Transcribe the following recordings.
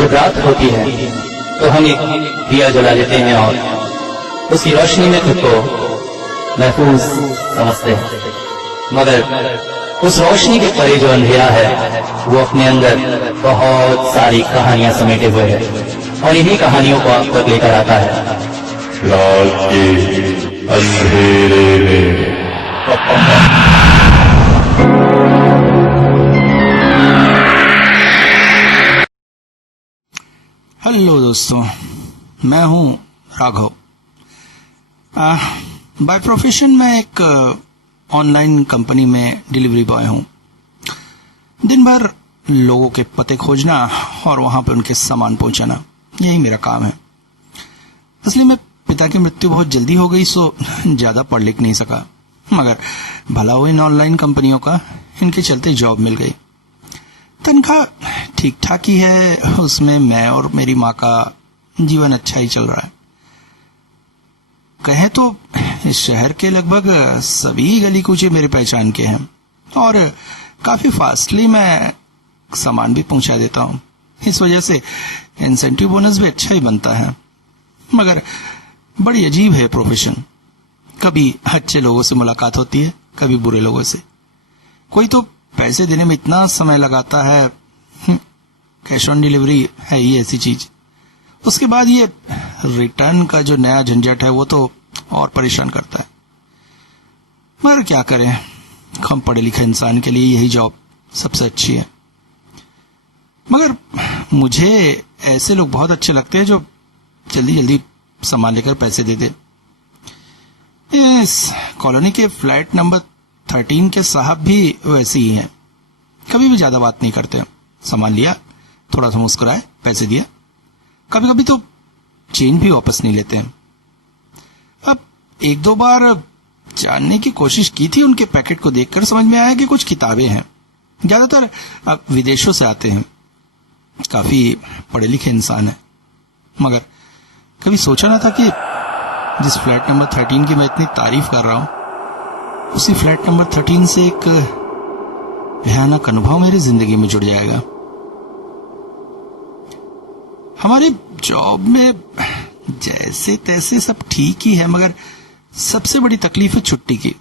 जब रात होती है तो हम एक दिया जला लेते हैं और उसकी रोशनी में खुद को महफूज समझते हैं, मगर उस रोशनी के परे जो अंधेरा है वो अपने अंदर बहुत सारी कहानियां समेटे हुए है और इन्हीं कहानियों को आप तक लेकर आता है रात के अंधेरे में। हेलो दोस्तों, मैं हूं राघव। बाय प्रोफेशन मैं एक ऑनलाइन कंपनी में डिलीवरी बॉय हूं। दिन भर लोगों के पते खोजना और वहां पर उनके सामान पहुंचाना, यही मेरा काम है। असली में पिता की मृत्यु बहुत जल्दी हो गई, सो ज्यादा पढ़ लिख नहीं सका, मगर भला हो इन ऑनलाइन कंपनियों का, इनके चलते जॉब मिल गई। तनख्वाह ठीक ठाक ही है, उसमें मैं और मेरी माँ का जीवन अच्छा ही चल रहा है। कहें तो इस शहर के लगभग सभी गली कूचे मेरे पहचान के हैं और काफी फास्टली मैं सामान भी पहुंचा देता हूं। इस वजह से इंसेंटिव बोनस भी अच्छा ही बनता है। मगर बड़ी अजीब है प्रोफेशन। कभी अच्छे लोगों से मुलाकात होती है, कभी बुरे लोगों से। कोई तो पैसे देने में इतना समय लगाता है, कैश ऑन डिलीवरी है ही ऐसी चीज। उसके बाद ये रिटर्न का जो नया झंझट है वो तो और परेशान करता है। मगर क्या करें, कम पढ़े लिखे इंसान के लिए यही जॉब सबसे अच्छी है। मगर मुझे ऐसे लोग बहुत अच्छे लगते हैं जो जल्दी जल्दी सामान लेकर पैसे दे दे। इस कॉलोनी के फ्लैट नंबर 13 के साहब भी वैसे ही हैं। कभी भी ज्यादा बात नहीं करते। सामान लिया, थोड़ा सा मुस्कुराए, पैसे दिए। कभी कभी तो चेन भी वापस नहीं लेते हैं। अब एक दो बार जानने की कोशिश की थी, उनके पैकेट को देखकर समझ में आया कि कुछ किताबें हैं। ज्यादातर अब विदेशों से आते हैं। काफी पढ़े लिखे इंसान है। मगर कभी सोचा ना था कि जिस फ्लैट नंबर 13 की मैं इतनी तारीफ कर रहा हूं, उसी फ्लैट नंबर 13 से एक भयानक अनुभव मेरी जिंदगी में जुड़ जाएगा। हमारे जॉब में जैसे तैसे सब ठीक ही है, मगर सबसे बड़ी तकलीफ है छुट्टी की।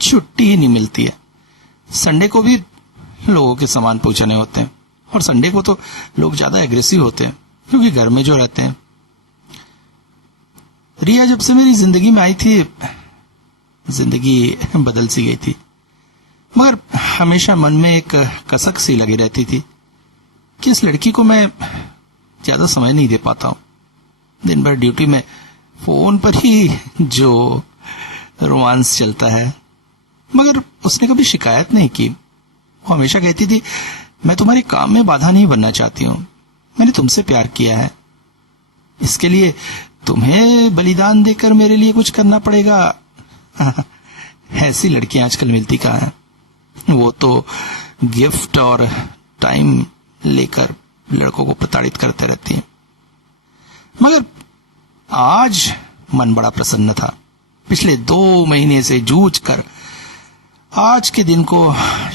छुट्टी ही नहीं मिलती है। संडे को भी लोगों के सामान पहुंचाने होते हैं और संडे को तो लोग ज्यादा एग्रेसिव होते हैं क्योंकि घर में जो रहते हैं। रिया जब से मेरी जिंदगी में आई थी, जिंदगी बदल सी गई थी। मगर हमेशा मन में एक कसक सी लगी रहती थी कि इस लड़की को मैं ज्यादा समय नहीं दे पाता हूं। दिन भर ड्यूटी में फोन पर ही जो रोमांस चलता है। मगर उसने कभी शिकायत नहीं की। वो हमेशा कहती थी, मैं तुम्हारे काम में बाधा नहीं बनना चाहती हूं, मैंने तुमसे प्यार किया है, इसके लिए तुम्हें बलिदान देकर मेरे लिए कुछ करना पड़ेगा। ऐसी लड़कियां आजकल मिलती कहाँ हैं। वो तो गिफ्ट और टाइम लेकर लड़कों को प्रताड़ित करते रहती हैं। मगर आज मन बड़ा प्रसन्न था। पिछले 2 महीने से जूझ कर आज के दिन को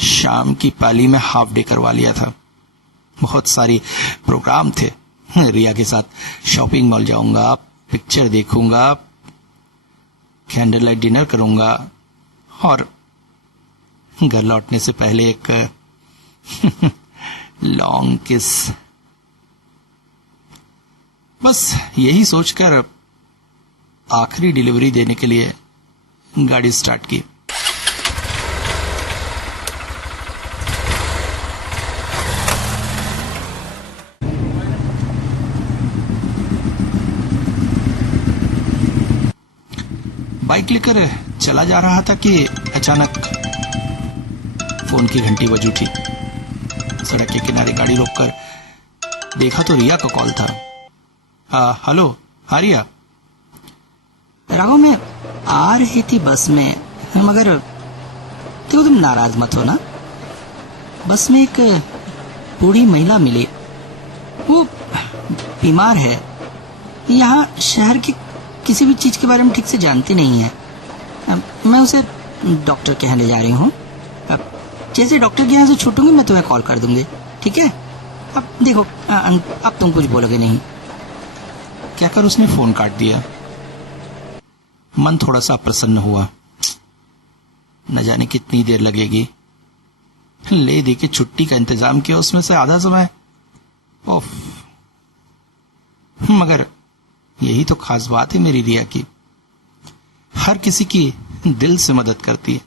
शाम की पाली में हाफ डे करवा लिया था। बहुत सारी प्रोग्राम थे। रिया के साथ शॉपिंग मॉल जाऊंगा, पिक्चर देखूंगा, कैंडल लाइट डिनर करूंगा और घर लौटने से पहले एक लॉन्ग किस। बस यही सोचकर आखिरी डिलीवरी देने के लिए गाड़ी स्टार्ट की। बाइक लेकर चला जा रहा था कि अचानक फोन की घंटी बज उठी। सड़क के किनारे गाड़ी रोककर देखा तो रिया का कॉल था। हेलो, हाँ रिया। राघव, मैं आ रही थी बस में, मगर तुम नाराज मत हो ना। बस में एक बूढ़ी महिला मिली। वो बीमार है। यहाँ शहर की किसी भी चीज के बारे में ठीक से जानती नहीं है। मैं उसे डॉक्टर के यहाँ ले जा रही हूँ। जैसे डॉक्टर के यहाँ से छूटूंगी मैं तुम्हें कॉल कर दूंगी, ठीक है? अब देखो, अब तुम कुछ बोलोगे नहीं। कहकर उसने फोन काट दिया। मन थोड़ा सा प्रसन्न हुआ। न जाने कितनी देर लगेगी। ले दे के छुट्टी का इंतजाम किया, उसमें से आधा समय ओफ। मगर यही तो खास बात है मेरी रिया की, हर किसी की दिल से मदद करती है,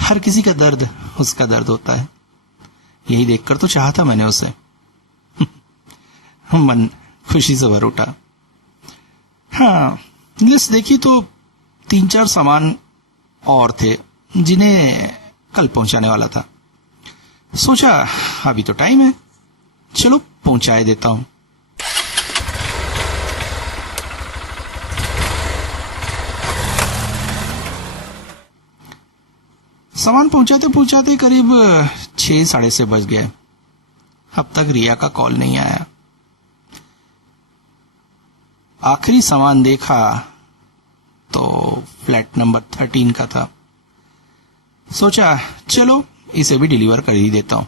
हर किसी का दर्द उसका दर्द होता है। यही देखकर तो चाहा था मैंने उसे। मन खुशी से भर उठा। हाँ, लिस्ट देखी तो 3-4 सामान और थे जिन्हें कल पहुंचाने वाला था। सोचा अभी तो टाइम है, चलो पहुंचाए देता हूं। सामान पहुंचाते पहुंचाते करीब 6-6:30 बज गए। अब तक रिया का कॉल नहीं आया। आखिरी सामान देखा तो फ्लैट नंबर 13 का था। सोचा चलो इसे भी डिलीवर कर ही देता हूं।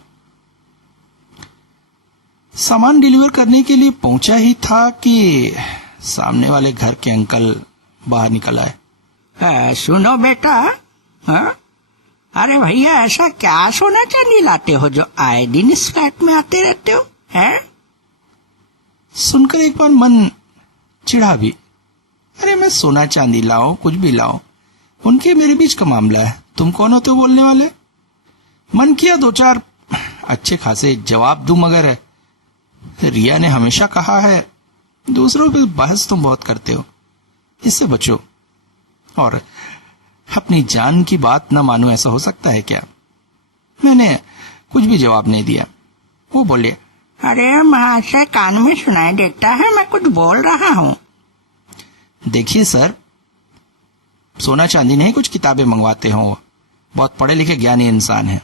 सामान डिलीवर करने के लिए पहुंचा ही था कि सामने वाले घर के अंकल बाहर निकल आए। सुनो बेटा, हाँ? अरे भैया, ऐसा क्या सोना चांदी लाते हो जो आए दिन इस फ्लैट में आते रहते हो, हैं? सुनकर एक बार मन चिढ़ा भी। अरे मैं सोना चांदी लाऊं कुछ भी लाऊं, उनके मेरे बीच का मामला है, तुम कौन होते हो बोलने वाले? मन किया 2-4 अच्छे खासे जवाब दूं, मगर रिया ने हमेशा कहा है दूसरों पे बहस तुम बहुत करते हो, इससे बचो। और अपनी जान की बात न मानो, ऐसा हो सकता है क्या? मैंने कुछ भी जवाब नहीं दिया। वो बोले, अरे महाशय, कान में सुनाई देता है, मैं कुछ बोल रहा हूँ। देखिए सर, सोना चांदी नहीं, कुछ किताबें मंगवाते हो, बहुत पढ़े लिखे ज्ञानी इंसान है।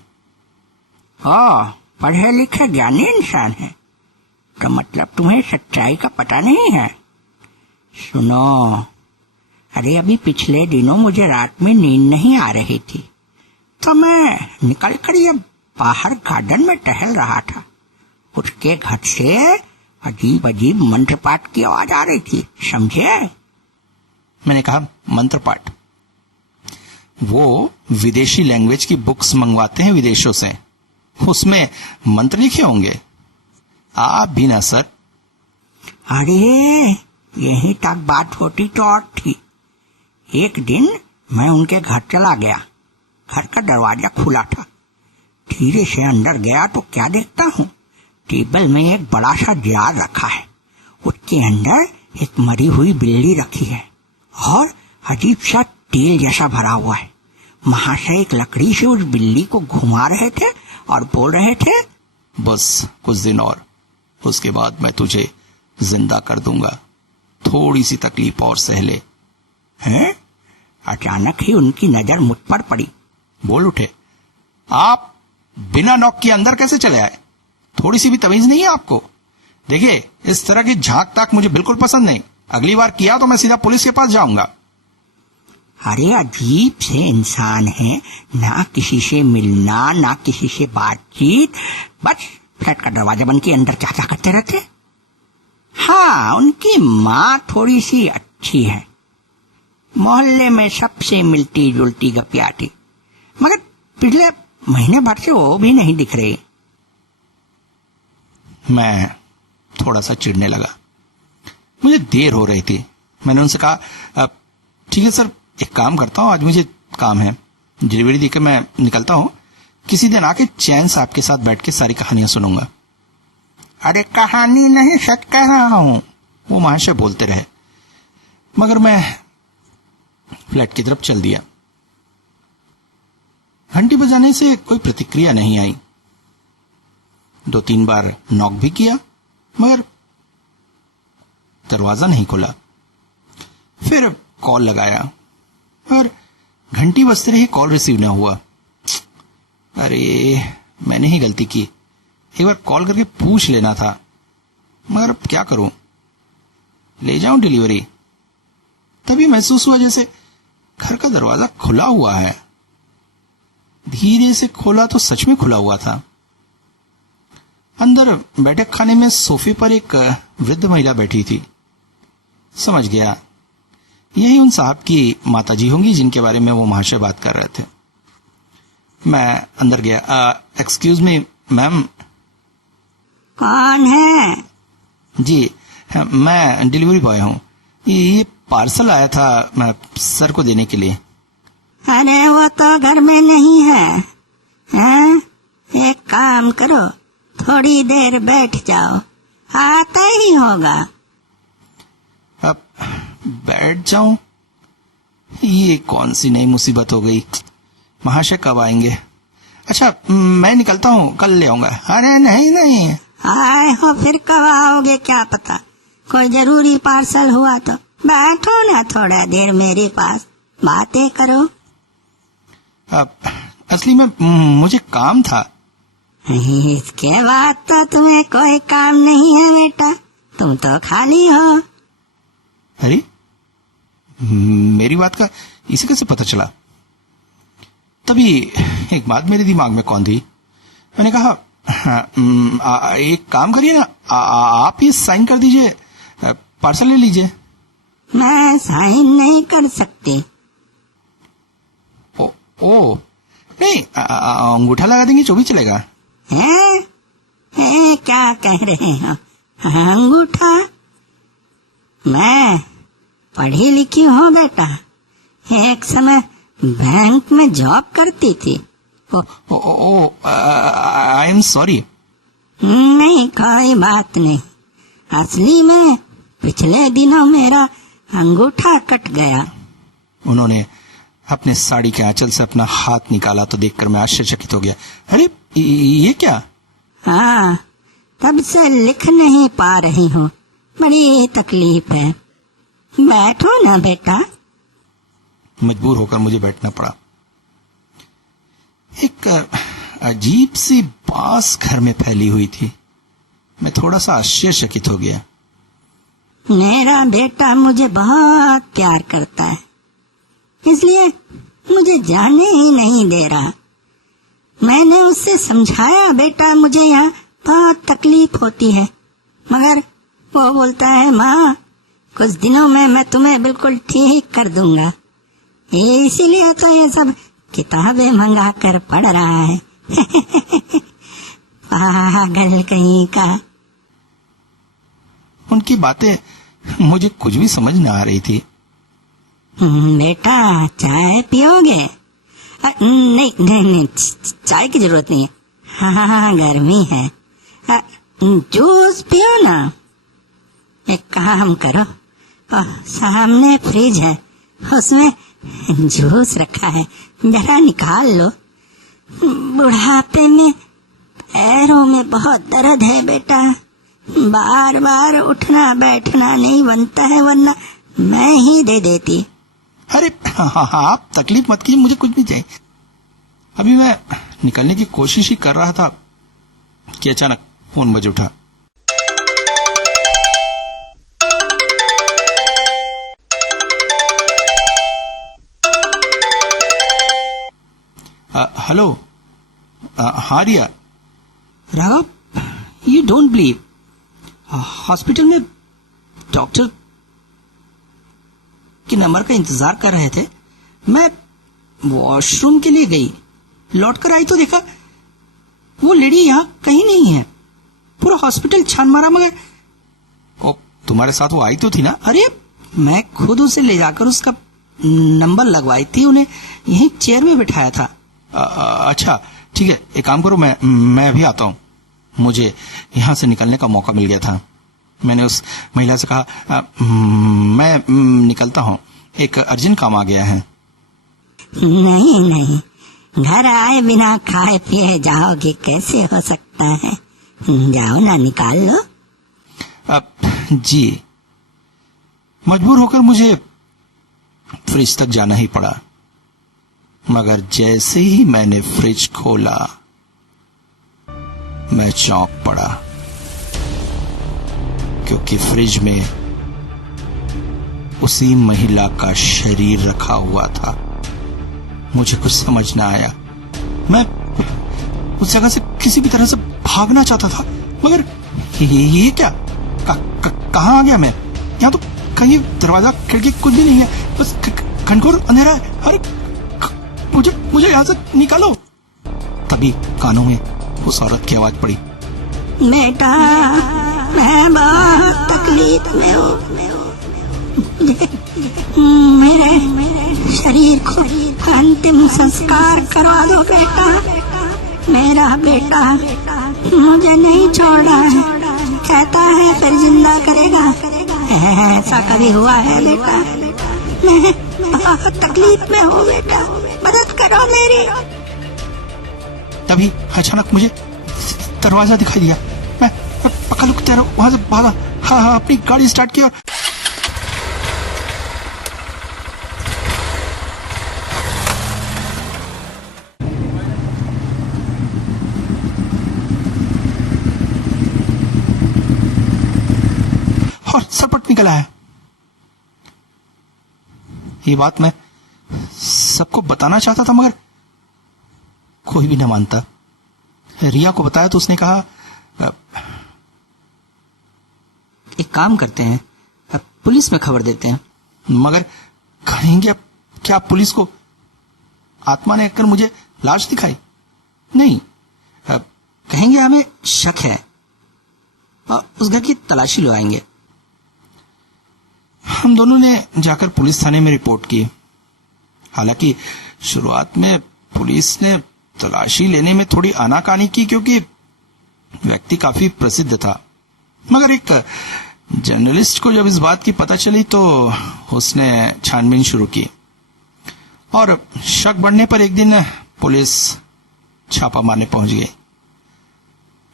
पढ़े लिखे ज्ञानी इंसान है तो मतलब तुम्हें सच्चाई का पता नहीं है? सुनो, अरे अभी पिछले दिनों मुझे रात में नींद नहीं आ रही थी, तो मैं निकलकर ये बाहर गार्डन में टहल रहा था। उसके घर से अजीब अजीब मंत्र पाठ की आवाज आ रही थी, समझे? मैंने कहा मंत्र पाठ? वो विदेशी लैंग्वेज की बुक्स मंगवाते हैं विदेशों से, उसमें मंत्र लिखे होंगे। आप भी ना सर। अरे यही तक बात होती तो और थी। एक दिन मैं उनके घर चला गया, घर का दरवाजा खुला था। धीरे से अंदर गया तो क्या देखता हूँ, टेबल में एक बड़ा सा जार रखा है, उसके अंदर एक मरी हुई बिल्ली रखी है और अजीब सा तेल जैसा भरा हुआ है। महाशय एक लकड़ी से उस बिल्ली को घुमा रहे थे और बोल रहे थे, बस कुछ दिन और, उसके बाद मैं तुझे जिंदा कर दूंगा, थोड़ी सी तकलीफ और सह ले। हैं? अचानक ही उनकी नजर मुझ पर पड़ी। बोल उठे, आप बिना नॉक के अंदर कैसे चले आए? थोड़ी सी भी तमीज नहीं है आपको? देखिए, इस तरह की झांक ताक मुझे बिल्कुल पसंद नहीं। अगली बार किया तो मैं सीधा पुलिस के पास जाऊंगा। अरे अजीब से इंसान है, ना किसी से मिलना ना किसी से बातचीत, बस फ्लैट का दरवाजा बंद के अंदर क्या करते रहते। हाँ, उनकी माँ थोड़ी सी अच्छी है, मोहल्ले में सबसे मिलती जुलती गपियाती, मगर पिछले महीने भर से वो भी नहीं दिख रही। मैं थोड़ा सा चिढ़ने लगा। मुझे देर हो रही थी। मैंने उनसे कहा, ठीक है सर, एक काम करता हूँ, आज मुझे काम है, डिलीवरी देकर मैं निकलता हूँ, किसी दिन आके चैन से आपके साथ बैठ के सारी कहानियां सुनूंगा। अरे कहानी नहीं, सच कह रहा हूं, वो महाशय बोलते रहे। मगर मैं फ्लैट की तरफ चल दिया। घंटी बजाने से कोई प्रतिक्रिया नहीं आई। 2-3 बार नॉक भी किया, मगर दरवाजा नहीं खुला। फिर कॉल लगाया और घंटी बजते रही, कॉल रिसीव न हुआ। अरे मैंने ही गलती की, एक बार कॉल करके पूछ लेना था, मगर अब क्या करूं, ले जाऊं डिलीवरी? तभी महसूस हुआ जैसे घर का दरवाजा खुला हुआ है। धीरे से खोला तो सच में खुला हुआ था। अंदर बैठक खाने में सोफे पर एक वृद्ध महिला बैठी थी। समझ गया, यही उन साहब की माताजी होंगी जिनके बारे में वो महाशय बात कर रहे थे। मैं अंदर गया। Excuse me ma'am. कौन है? जी, मैं डिलीवरी बॉय हूँ। ये पार्सल आया था मैं सर को देने के लिए। अरे वो तो घर में नहीं है। हैं? एक काम करो, थोड़ी देर बैठ जाओ, आता ही होगा। अब बैठ जाऊं? ये कौन सी नई मुसीबत हो गई। महाशय कब आएंगे? अच्छा, मैं निकलता हूँ, कल ले आऊंगा। अरे नहीं नहीं। आए हो फिर कब आओगे क्या पता, कोई जरूरी पार्सल हुआ तो। बैठो ना थोड़ा देर मेरे पास, बातें करो। अब असली में मुझे काम था। इसके बाद तो तुम्हें कोई काम नहीं है बेटा, तुम तो खाली हो। अरे मेरी बात का इसे कैसे पता चला? तभी एक बात मेरे दिमाग में कौन थी। मैंने कहा एक काम करिए ना, आप ही साइन कर दीजिए, पार्सल ले लीजिए। मैं साइन नहीं कर सकती। ओ नहीं, अंगूठा लगा देंगे तो भी चलेगा। हैं? क्या कह रहे हो? अंगूठा? मैं पढ़ी लिखी हूँ बेटा, एक समय बैंक में जॉब करती थी। I am sorry. नहीं, कोई बात नहीं। असली में पिछले दिनों मेरा अंगूठा कट गया। उन्होंने अपने साड़ी के आंचल से अपना हाथ निकाला तो देखकर मैं आश्चर्यचकित हो गया। अरे ये क्या? हाँ, तब से लिख नहीं पा रही हूँ, बड़ी तकलीफ है। बैठो ना बेटा। मजबूर होकर मुझे बैठना पड़ा। एक अजीब सी बांस घर में फैली हुई थी। मैं थोड़ा सा आश्चर्यचकित हो गया। मेरा बेटा मुझे बहुत प्यार करता है, इसलिए मुझे जाने ही नहीं दे रहा। मैंने उससे समझाया, बेटा मुझे यहाँ बहुत तकलीफ होती है, मगर वो बोलता है माँ कुछ दिनों में मैं तुम्हें बिल्कुल ठीक कर दूंगा। इसीलिए तो ये सब किताबें मंगा कर पढ़ रहा है। पागल कहीं का। उनकी बातें मुझे कुछ भी समझ न आ रही थी। बेटा चाय पियोगे? नहीं नहीं नहीं, चाय की जरूरत नहीं है। हाँ, गर्मी है। जूस पियो ना। एक काम करो, सामने फ्रिज है, उसमें जूस रखा है, जरा निकाल लो। बुढ़ापे में पैरों में बहुत दर्द है बेटा, बार बार उठना बैठना नहीं बनता है, वरना मैं ही दे देती। अरे आप तकलीफ मत कीजिए, मुझे कुछ भी चाहिए। अभी मैं निकलने की कोशिश ही कर रहा था कि अचानक फोन बज उठा। हेलो। हाँ Riya. Raghav, you don't believe, hospital में डॉक्टर के नंबर का इंतजार कर रहे थे। मैं वॉशरूम के लिए गई, लौटकर आई तो देखा वो लेडी यहाँ कहीं नहीं है। पूरा हॉस्पिटल छान मारा, मगर ओ, तुम्हारे साथ वो आई तो थी ना? अरे मैं खुद उसे ले जाकर उसका नंबर लगवाई थी, उन्हें यहीं चेयर में बिठाया था। अच्छा ठीक है, एक काम करो, मैं अभी आता हूँ। मुझे यहाँ से निकलने का मौका मिल गया था। मैंने उस महिला से कहा मैं निकलता हूँ, एक अर्जेंट काम आ गया है। नहीं नहीं, घर आए बिना खाए पिए जाओगे कैसे हो सकता है? जाओ ना, निकाल लो। जी, मजबूर होकर मुझे फ्रिज तक जाना ही पड़ा। मगर जैसे ही मैंने फ्रिज खोला मैं चौंक पड़ा, क्योंकि फ्रिज में उसी महिला का शरीर रखा हुआ था। मुझे कुछ समझ ना आया, मैं उस जगह से किसी भी तरह से भागना चाहता था, मगर ये क्या, कहाँ आ गया मैं? यहाँ तो कहीं दरवाजा खिड़की कुछ भी नहीं है, बस घनघोर अंधेरा है। अरे मुझे यहाँ से निकालो। तभी कानों में उस औरत की आवाज पड़ी, बेटा मैं बहुत तकलीफ में हूँ, मेरे शरीर को अंतिम संस्कार करवा दो बेटा। मेरा बेटा मुझे नहीं छोड़ रहा है, कहता है फिर जिंदा करेगा। ऐसा कभी हुआ है बेटा? मैं बहुत तकलीफ में हूँ बेटा, मदद करो मेरी। तभी अचानक मुझे दरवाजा दिखाई दिया। मैं पकड़ लुकते वहां से भागा। हाँ, अपनी गाड़ी स्टार्ट की और सपट निकल आया। ये बात मैं सबको बताना चाहता था, मगर कोई भी न मानता। रिया को बताया तो उसने कहा, एक काम करते हैं, पुलिस में खबर देते हैं। मगर कहेंगे क्या पुलिस को आत्मा ने आकर मुझे लाश दिखाई? नहीं, कहेंगे हमें शक है और उस घर की तलाशी लगाएंगे। हम दोनों ने जाकर पुलिस थाने में रिपोर्ट की। हालांकि शुरुआत में पुलिस ने तलाशी लेने में थोड़ी आनाकानी की, क्योंकि व्यक्ति काफी प्रसिद्ध था। मगर एक जर्नलिस्ट को जब इस बात की पता चली तो उसने छानबीन शुरू की और शक बढ़ने पर एक दिन पुलिस छापा मारने पहुंच गई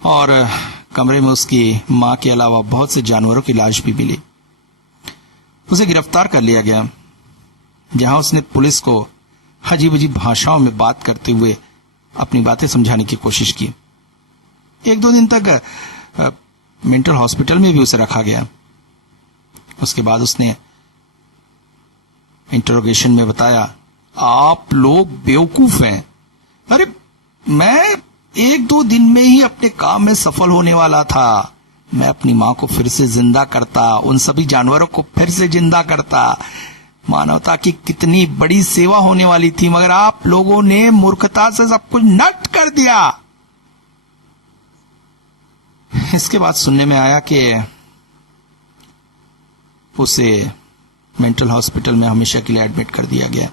और कमरे में उसकी मां के अलावा बहुत से जानवरों की लाश भी मिली। उसे गिरफ्तार कर लिया गया, जहां उसने पुलिस को अजीब अजीब भाषाओं में बात करते हुए अपनी बातें समझाने की कोशिश की। 1-2 दिन तक मेंटल हॉस्पिटल में भी उसे रखा गया। उसके बाद उसने इंटरोगेशन में बताया, आप लोग बेवकूफ हैं। अरे मैं 1-2 दिन में ही अपने काम में सफल होने वाला था। मैं अपनी मां को फिर से जिंदा करता, उन सभी जानवरों को फिर से जिंदा करता। मानवता की कितनी बड़ी सेवा होने वाली थी, मगर आप लोगों ने मूर्खता से सब कुछ नष्ट कर दिया। इसके बाद सुनने में आया कि उसे मेंटल हॉस्पिटल में हमेशा के लिए एडमिट कर दिया गया।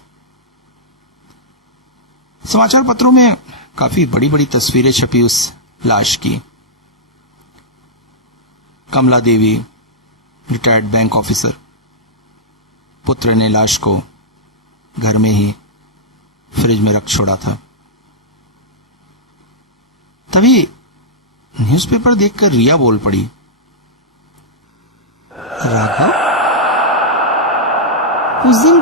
समाचार पत्रों में काफी बड़ी बड़ी तस्वीरें छपी उस लाश की। कमला देवी, रिटायर्ड बैंक ऑफिसर, पुत्र ने लाश को घर में ही फ्रिज में रख छोड़ा था। तभी न्यूज़पेपर देखकर रिया बोल पड़ी, राघव, उस दिन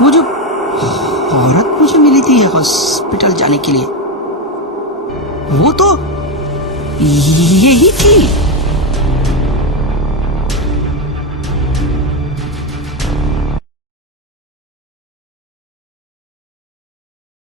वो जो औरत मुझे मिली थी हॉस्पिटल जाने के लिए, वो तो यही थी।